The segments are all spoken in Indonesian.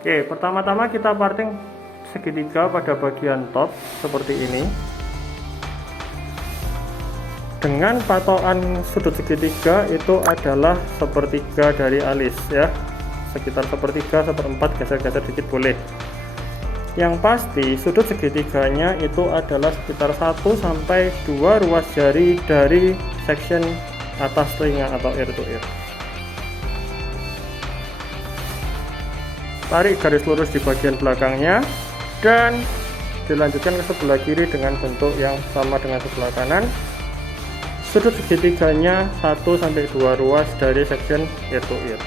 Oke, pertama-tama kita parting segitiga pada bagian top seperti ini. Dengan patokan sudut segitiga itu adalah sepertiga dari alis ya. Sekitar sepertiga, seperempat, geser-geser dikit boleh. Yang pasti sudut segitiganya itu adalah sekitar 1 sampai 2 ruas jari dari section atas telinga atau ear to ear. Tarik garis lurus di bagian belakangnya dan dilanjutkan ke sebelah kiri dengan bentuk yang sama dengan sebelah kanan. Sudut segitiganya 1 sampai 2 ruas dari section ear to ear.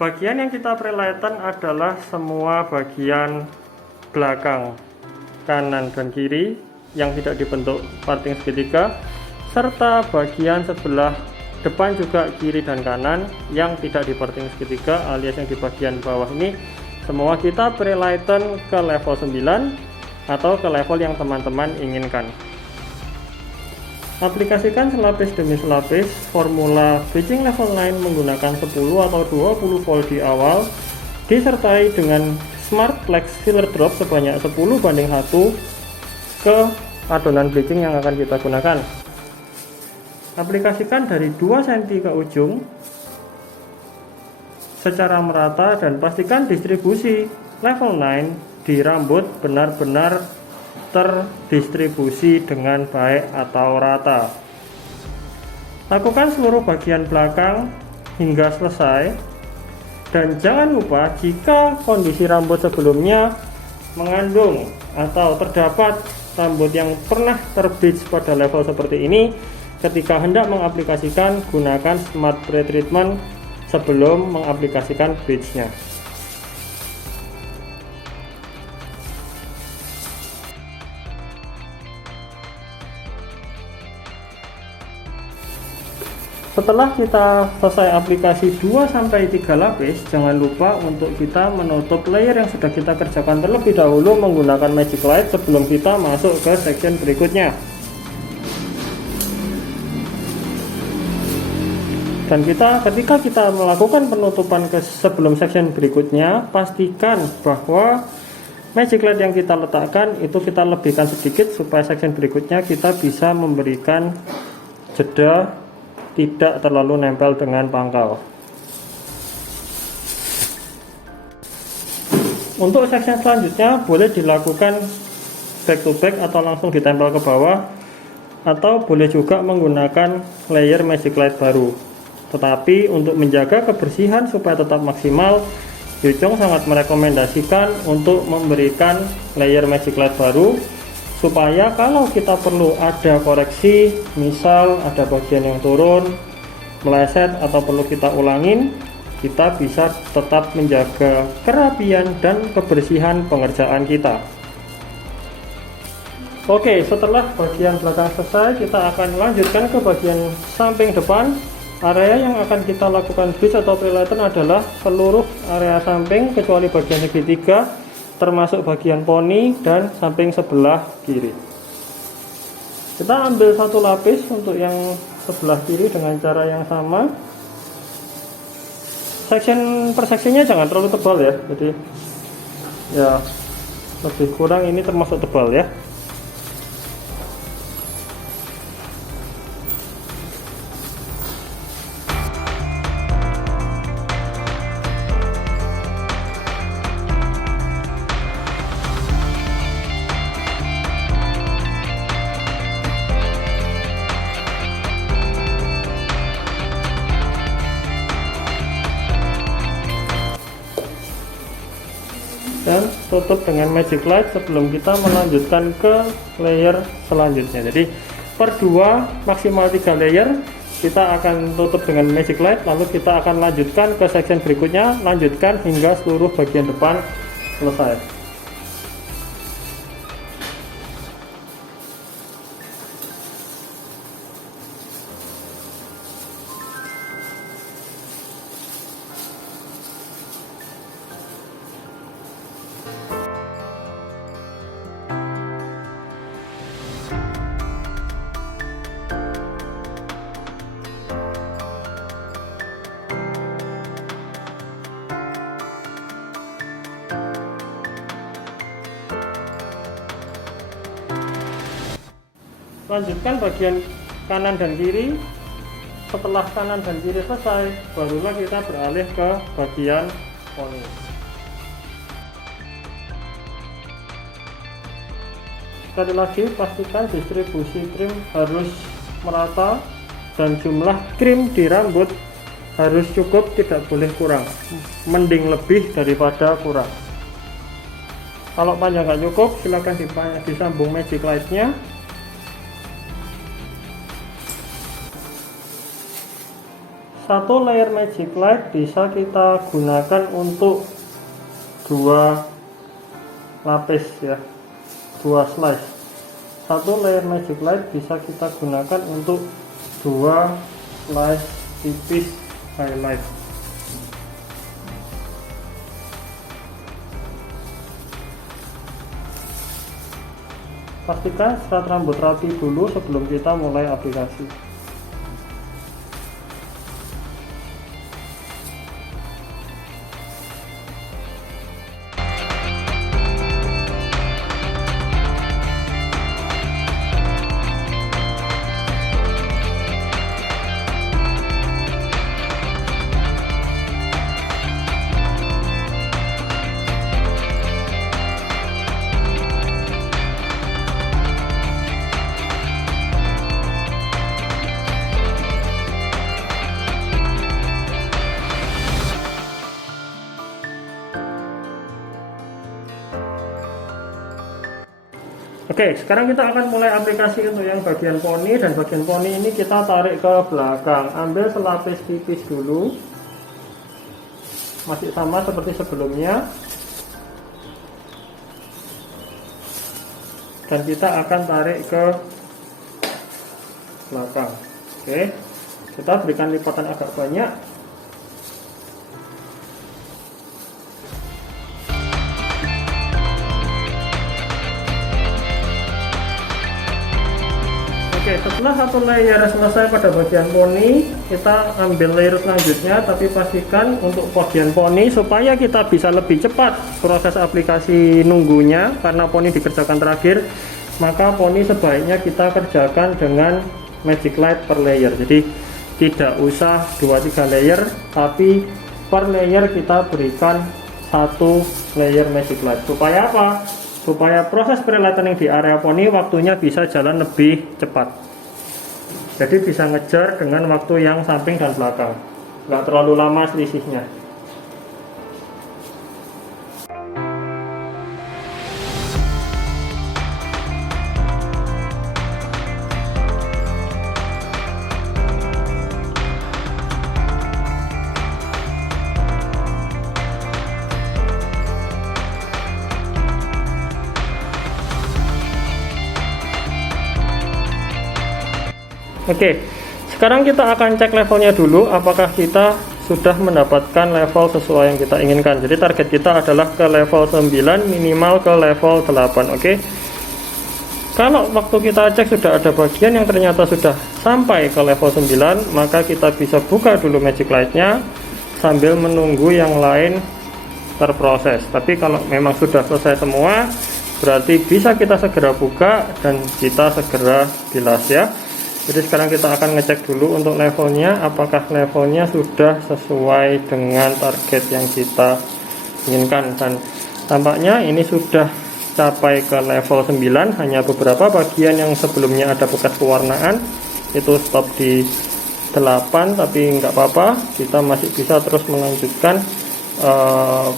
Bagian yang kita perlihatkan adalah semua bagian belakang kanan dan kiri yang tidak dibentuk parting segitiga, serta bagian sebelah depan juga kiri dan kanan yang tidak di parting segitiga alias yang di bagian bawah ini semua kita perlihatkan ke level 9 atau ke level yang teman-teman inginkan. Aplikasikan selapis demi selapis formula bridging level 9 menggunakan 10 atau 20 volt di awal disertai dengan smart flex filler drop sebanyak 10:1 ke adonan bridging yang akan kita gunakan. Aplikasikan dari 2 cm ke ujung secara merata dan pastikan distribusi level 9 di rambut benar-benar terdistribusi dengan baik atau rata. Lakukan seluruh bagian belakang hingga selesai dan jangan lupa jika kondisi rambut sebelumnya mengandung atau terdapat rambut yang pernah terbleach pada level seperti ini, ketika hendak mengaplikasikan gunakan smart pre-treatment sebelum mengaplikasikan bleach-nya. Setelah kita selesai aplikasi 2-3 lapis, jangan lupa untuk kita menutup layer yang sudah kita kerjakan terlebih dahulu menggunakan magic light sebelum kita masuk ke section berikutnya. Dan ketika kita melakukan penutupan ke sebelum section berikutnya, pastikan bahwa magic light yang kita letakkan itu kita lebihkan sedikit supaya section berikutnya kita bisa memberikan jeda tidak terlalu nempel dengan pangkal. Untuk section selanjutnya boleh dilakukan back to back atau langsung ditempel ke bawah, atau boleh juga menggunakan layer magic light baru. Tetapi untuk menjaga kebersihan supaya tetap maksimal, Yucong sangat merekomendasikan untuk memberikan layer magic light baru supaya kalau kita perlu ada koreksi, misal ada bagian yang turun, meleset atau perlu kita ulangin, kita bisa tetap menjaga kerapian dan kebersihan pengerjaan kita. Oke, setelah bagian belakang selesai, kita akan lanjutkan ke bagian samping depan. Area yang akan kita lakukan bleach atau pre-lighten adalah seluruh area samping kecuali bagian segitiga, termasuk bagian poni dan samping sebelah kiri. Kita ambil satu lapis untuk yang sebelah kiri dengan cara yang sama. Section per sectionnya jangan terlalu tebal ya, jadi ya lebih kurang ini termasuk tebal ya. Dan tutup dengan magic light sebelum kita melanjutkan ke layer selanjutnya. Jadi per 2 maksimal 3 layer kita akan tutup dengan magic light, lalu kita akan lanjutkan ke section berikutnya, lanjutkan hingga seluruh bagian depan selesai. Lanjutkan bagian kanan dan kiri. Setelah kanan dan kiri selesai, barulah kita beralih ke bagian poni. Sekali lagi, pastikan distribusi krim harus merata dan jumlah krim di rambut harus cukup, tidak boleh kurang, mending lebih daripada kurang. Kalau panjang nggak cukup, silahkan disambung magic light-nya. Satu layer magic light bisa kita gunakan untuk 2 lapis ya, 2 slice. Satu layer magic light bisa kita gunakan untuk 2 slice tipis highlight. Pastikan serat rambut rapi dulu sebelum kita mulai aplikasi. Oke, sekarang kita akan mulai aplikasi untuk yang bagian poni, dan bagian poni ini kita tarik ke belakang. Ambil selapis tipis dulu, masih sama seperti sebelumnya, dan kita akan tarik ke belakang. Oke, kita berikan lipatan agak banyak. Oke, setelah satu layer selesai pada bagian poni, kita ambil layer selanjutnya, tapi pastikan untuk bagian poni supaya kita bisa lebih cepat proses aplikasi nunggunya, karena poni dikerjakan terakhir, maka poni sebaiknya kita kerjakan dengan magic light per layer. Jadi tidak usah 2-3 layer, tapi per layer kita berikan 1 layer magic light. Supaya apa? Supaya proses pre-lightening di area poni waktunya bisa jalan lebih cepat. Jadi bisa ngejar dengan waktu yang samping dan belakang, nggak terlalu lama selisihnya. Oke, sekarang kita akan cek levelnya dulu, apakah kita sudah mendapatkan level sesuai yang kita inginkan. Jadi target kita adalah ke level 9, minimal ke level 8. Oke, kalau waktu kita cek sudah ada bagian yang ternyata sudah sampai ke level 9, maka kita bisa buka dulu magic light-nya sambil menunggu yang lain terproses. Tapi kalau memang sudah selesai semua, berarti bisa kita segera buka dan kita segera bilas ya. Jadi sekarang kita akan ngecek dulu untuk levelnya, apakah levelnya sudah sesuai dengan target yang kita inginkan. Dan tampaknya ini sudah capai ke level 9, hanya beberapa bagian yang sebelumnya ada bekas pewarnaan itu stop di 8, tapi nggak apa-apa, kita masih bisa terus melanjutkan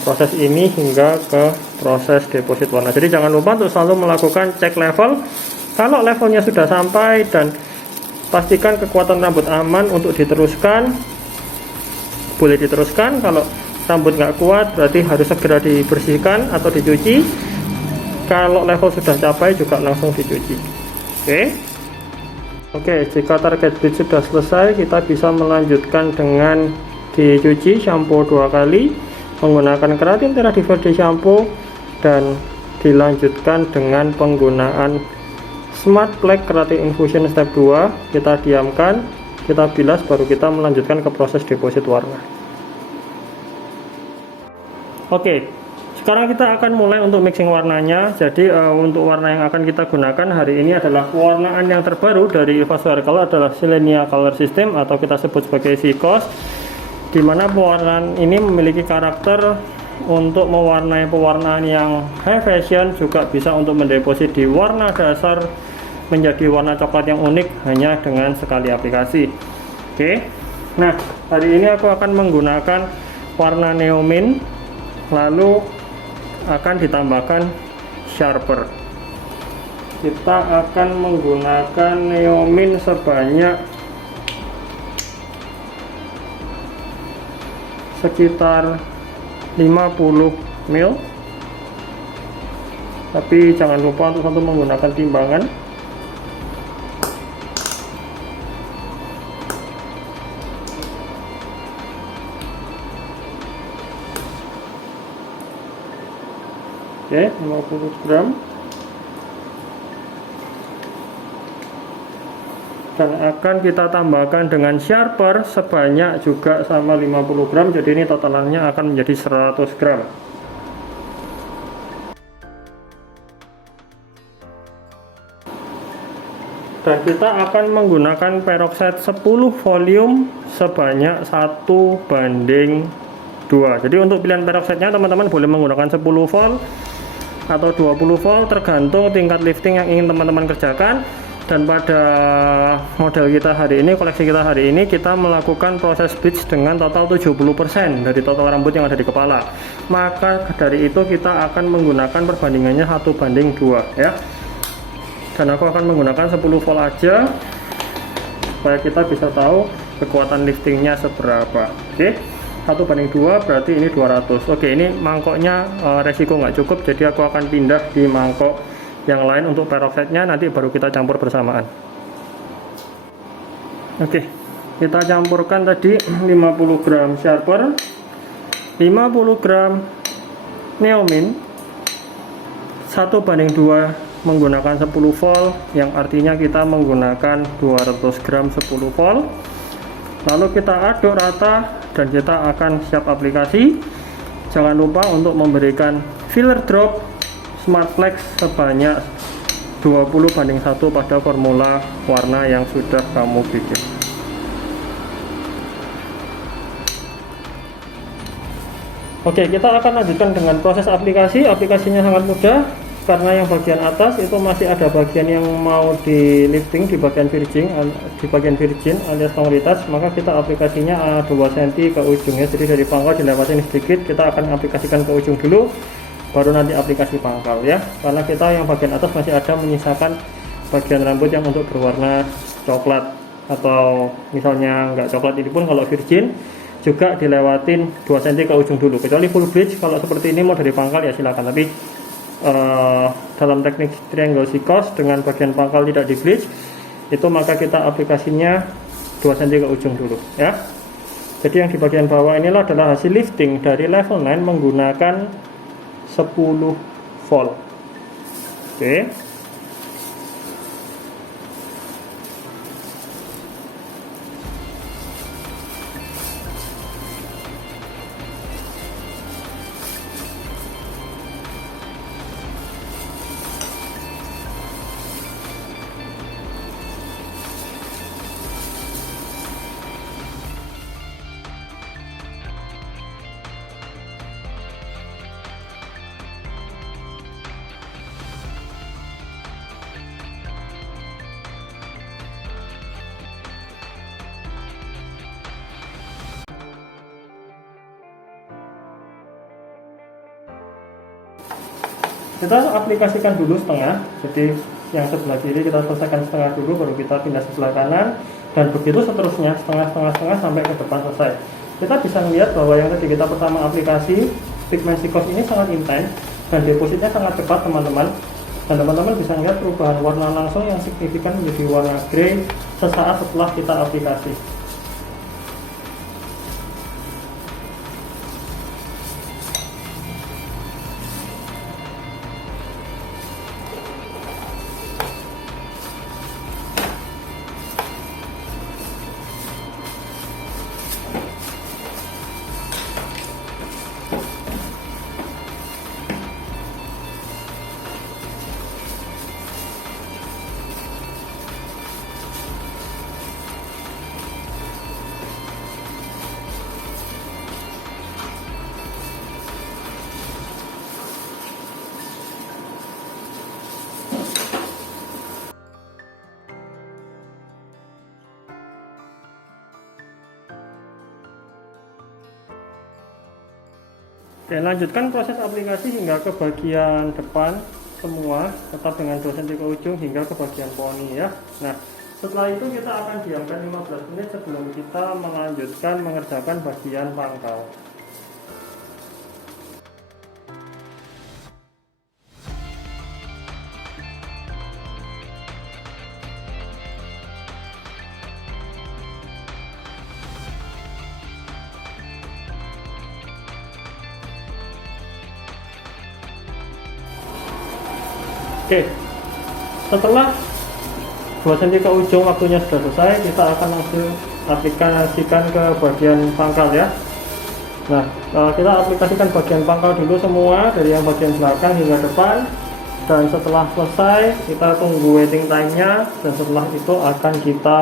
proses ini hingga ke proses deposit warna. Jadi jangan lupa untuk selalu melakukan cek level. Kalau levelnya sudah sampai dan pastikan kekuatan rambut aman untuk diteruskan. Boleh diteruskan. Kalau rambut nggak kuat berarti harus segera dibersihkan atau dicuci. Kalau level sudah capai juga langsung dicuci. Oke, jika target bleach sudah selesai, kita bisa melanjutkan dengan dicuci shampoo 2 kali menggunakan keratin Terra Verde shampoo, dan dilanjutkan dengan penggunaan Smart Black Keratin Infusion step 2. Kita diamkan, kita bilas, baru kita melanjutkan ke proses deposit warna. Oke, sekarang kita akan mulai untuk mixing warnanya. Jadi untuk warna yang akan kita gunakan hari ini adalah pewarnaan yang terbaru dari EVA Solar Color, adalah Selenia Color System atau kita sebut sebagai SICOS, di mana pewarnaan ini memiliki karakter untuk mewarnai pewarnaan yang high fashion, juga bisa untuk mendeposit di warna dasar menjadi warna coklat yang unik hanya dengan sekali aplikasi. Nah, hari ini aku akan menggunakan warna Neomin, lalu akan ditambahkan sharper. Kita akan menggunakan Neomin sebanyak sekitar 50 ml, tapi jangan lupa untuk menggunakan timbangan. Oke, 50 gram, dan akan kita tambahkan dengan sharper sebanyak juga sama 50 gram, jadi ini totalannya akan menjadi 100 gram. Dan kita akan menggunakan peroxide 10 volume sebanyak 1:2. Jadi untuk pilihan peroxide-nya teman-teman boleh menggunakan 10 volt atau 20 volt, tergantung tingkat lifting yang ingin teman-teman kerjakan. Dan pada model kita hari ini, koleksi kita hari ini, kita melakukan proses bleach dengan total 70% dari total rambut yang ada di kepala. Maka dari itu kita akan menggunakan perbandingannya 1:2 ya. Dan aku akan menggunakan 10 volt aja supaya kita bisa tahu kekuatan liftingnya seberapa. 1:2 berarti ini 200. Oke, ini mangkoknya resiko nggak cukup, jadi aku akan pindah di mangkok yang lain untuk peroxide-nya, nanti baru kita campur bersamaan. Oke, kita campurkan tadi 50 gram sharper, 50 gram Neomin, 1:2 menggunakan 10 volt, yang artinya kita menggunakan 200 gram 10 volt. Lalu kita aduk rata dan kita akan siap aplikasi. Jangan lupa untuk memberikan filler drop Smart Flex sebanyak 20:1 pada formula warna yang sudah kamu bikin. Oke, kita akan lanjutkan dengan proses aplikasi. Aplikasinya sangat mudah, karena yang bagian atas itu masih ada bagian yang mau di lifting di bagian virgin alias mayoritas, maka kita aplikasinya 2 cm ke ujungnya, jadi dari pangkal dilewatin sedikit. Kita akan aplikasikan ke ujung dulu, baru nanti aplikasi pangkal ya, karena kita yang bagian atas masih ada menyisakan bagian rambut yang untuk berwarna coklat, atau misalnya nggak coklat, ini pun kalau virgin juga dilewatin 2 cm ke ujung dulu, kecuali full bleach. Kalau seperti ini mau dari pangkal ya silakan, tapi dalam teknik triangle SICOS dengan bagian pangkal tidak di bleach itu, maka kita aplikasinya 2 cm ke ujung dulu ya. Jadi yang di bagian bawah inilah adalah hasil lifting dari level 9 menggunakan 10 volt. Oke. Kita aplikasikan dulu setengah, jadi yang sebelah kiri kita selesaikan setengah dulu, baru kita pindah sebelah kanan, dan begitu seterusnya setengah sampai ke depan selesai. Kita bisa melihat bahwa yang tadi kita pertama aplikasi pigment Sikos ini sangat intens dan depositnya sangat cepat teman-teman, dan teman-teman bisa melihat perubahan warna langsung yang signifikan menjadi warna grey sesaat setelah kita aplikasi. Oke, lanjutkan proses aplikasi hingga ke bagian depan semua, tetap dengan 2 cm ke ujung hingga ke bagian poni ya. Nah, setelah itu kita akan diamkan 15 menit sebelum kita melanjutkan mengerjakan bagian pangkal. Oke, setelah 2 cm ke ujung waktunya sudah selesai, kita akan langsung aplikasikan ke bagian pangkal ya. Nah, kita aplikasikan bagian pangkal dulu semua, dari yang bagian belakang hingga depan, dan setelah selesai kita tunggu waiting time-nya, dan setelah itu akan kita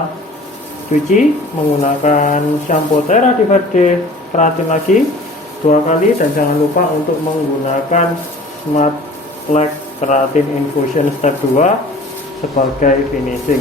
cuci menggunakan shampoo Terra di Verde keratin lagi 2 kali, dan jangan lupa untuk menggunakan Smart Black Keratin Infusion step 2 sebagai finishing.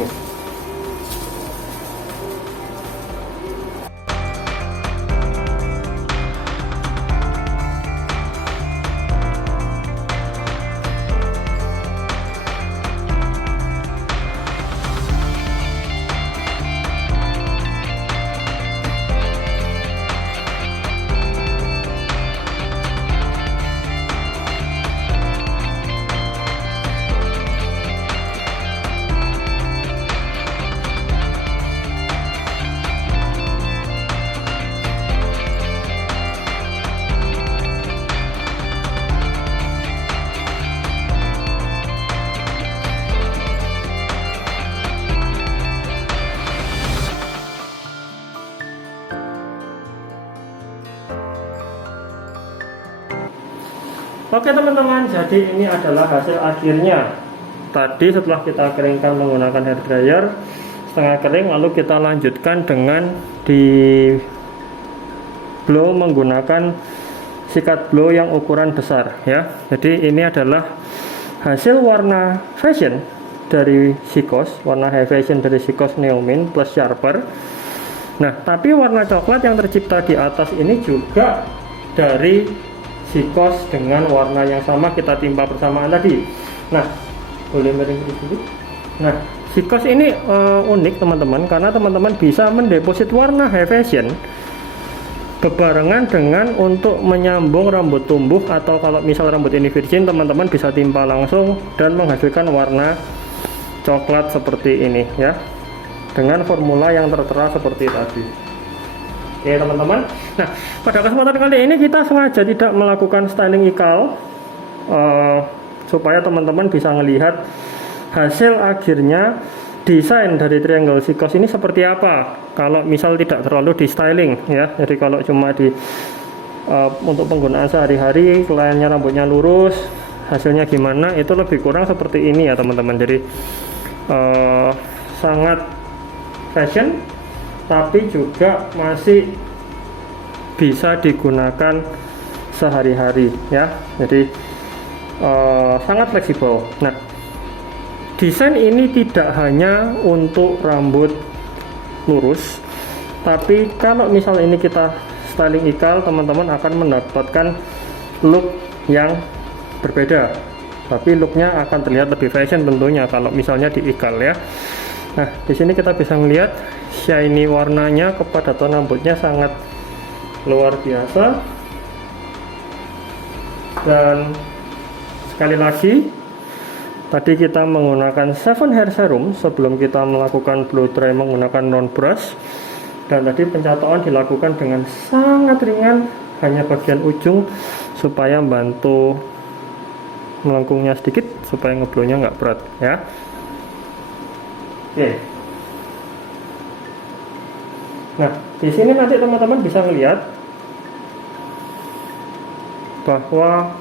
Oke teman-teman, jadi ini adalah hasil akhirnya. Tadi setelah kita keringkan menggunakan hair dryer setengah kering, lalu kita lanjutkan dengan di blow menggunakan sikat blow yang ukuran besar ya. Jadi ini adalah hasil warna fashion dari Sikos, warna high fashion dari Sikos Neomin plus Sharper. Nah, tapi warna coklat yang tercipta di atas ini juga dari Sikos dengan warna yang sama kita timpa bersamaan tadi. Nah, boleh miring dulu. Nah, Sikos ini unik teman-teman, karena teman-teman bisa mendeposit warna high fashion bebarengan dengan untuk menyambung rambut tumbuh, atau kalau misal rambut ini virgin, teman-teman bisa timpa langsung dan menghasilkan warna coklat seperti ini ya, dengan formula yang tertera seperti tadi. Oke teman-teman, nah pada kesempatan kali ini kita sengaja tidak melakukan styling ikal supaya teman-teman bisa melihat hasil akhirnya desain dari triangle Sikos ini seperti apa kalau misal tidak terlalu di styling ya. Jadi kalau cuma di untuk penggunaan sehari-hari, kliennya rambutnya lurus, hasilnya gimana, itu lebih kurang seperti ini ya teman-teman. Jadi sangat fashion tapi juga masih bisa digunakan sehari-hari ya. Jadi sangat fleksibel. Nah, desain ini tidak hanya untuk rambut lurus, tapi kalau misal ini kita styling ikal, teman-teman akan mendapatkan look yang berbeda tapi looknya akan terlihat lebih fashion tentunya kalau misalnya diikat ya. Nah, di sini kita bisa melihat shiny warnanya, kepadatan rambutnya sangat luar biasa. Dan sekali lagi, tadi kita menggunakan 7 hair serum sebelum kita melakukan blow dry menggunakan non brush. Dan tadi pencatoan dilakukan dengan sangat ringan, hanya bagian ujung supaya membantu melengkungnya sedikit supaya ngeblownya nggak berat ya. Oke. Nah, di sini nanti teman-teman bisa melihat bahwa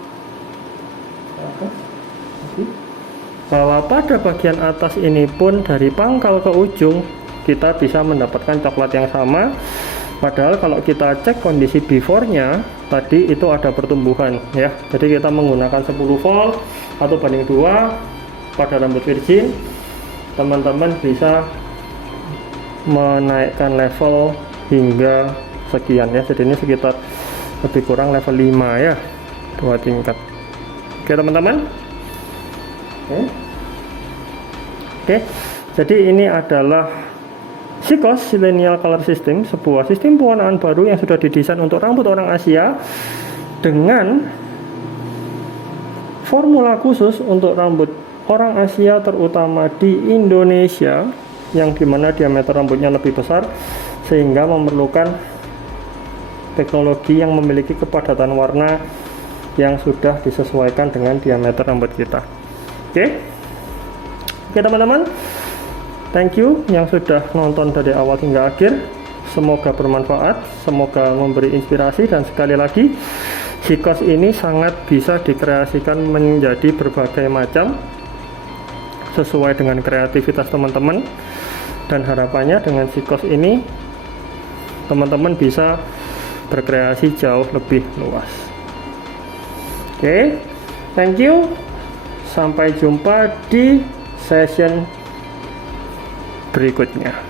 pada bagian atas ini pun dari pangkal ke ujung kita bisa mendapatkan coklat yang sama. Padahal kalau kita cek kondisi before-nya tadi itu ada pertumbuhan ya. Jadi kita menggunakan 10 volt atau banding 2 pada rambut virgin, teman-teman bisa menaikkan level hingga sekian ya. Jadi ini sekitar lebih kurang level 5 ya, 2 tingkat. Oke teman-teman. Oke, jadi ini adalah Sikos Zillennial Color System, sebuah sistem pewarnaan baru yang sudah didesain untuk rambut orang Asia dengan formula khusus untuk rambut orang Asia, terutama di Indonesia, yang dimana diameter rambutnya lebih besar sehingga memerlukan teknologi yang memiliki kepadatan warna yang sudah disesuaikan dengan diameter rambut kita. Oke teman-teman, thank you yang sudah nonton dari awal hingga akhir. Semoga bermanfaat, semoga memberi inspirasi, dan sekali lagi Sikos ini sangat bisa dikreasikan menjadi berbagai macam sesuai dengan kreativitas teman-teman, dan harapannya dengan Sikos ini teman-teman bisa berkreasi jauh lebih luas. Oke, thank you, sampai jumpa di session berikutnya.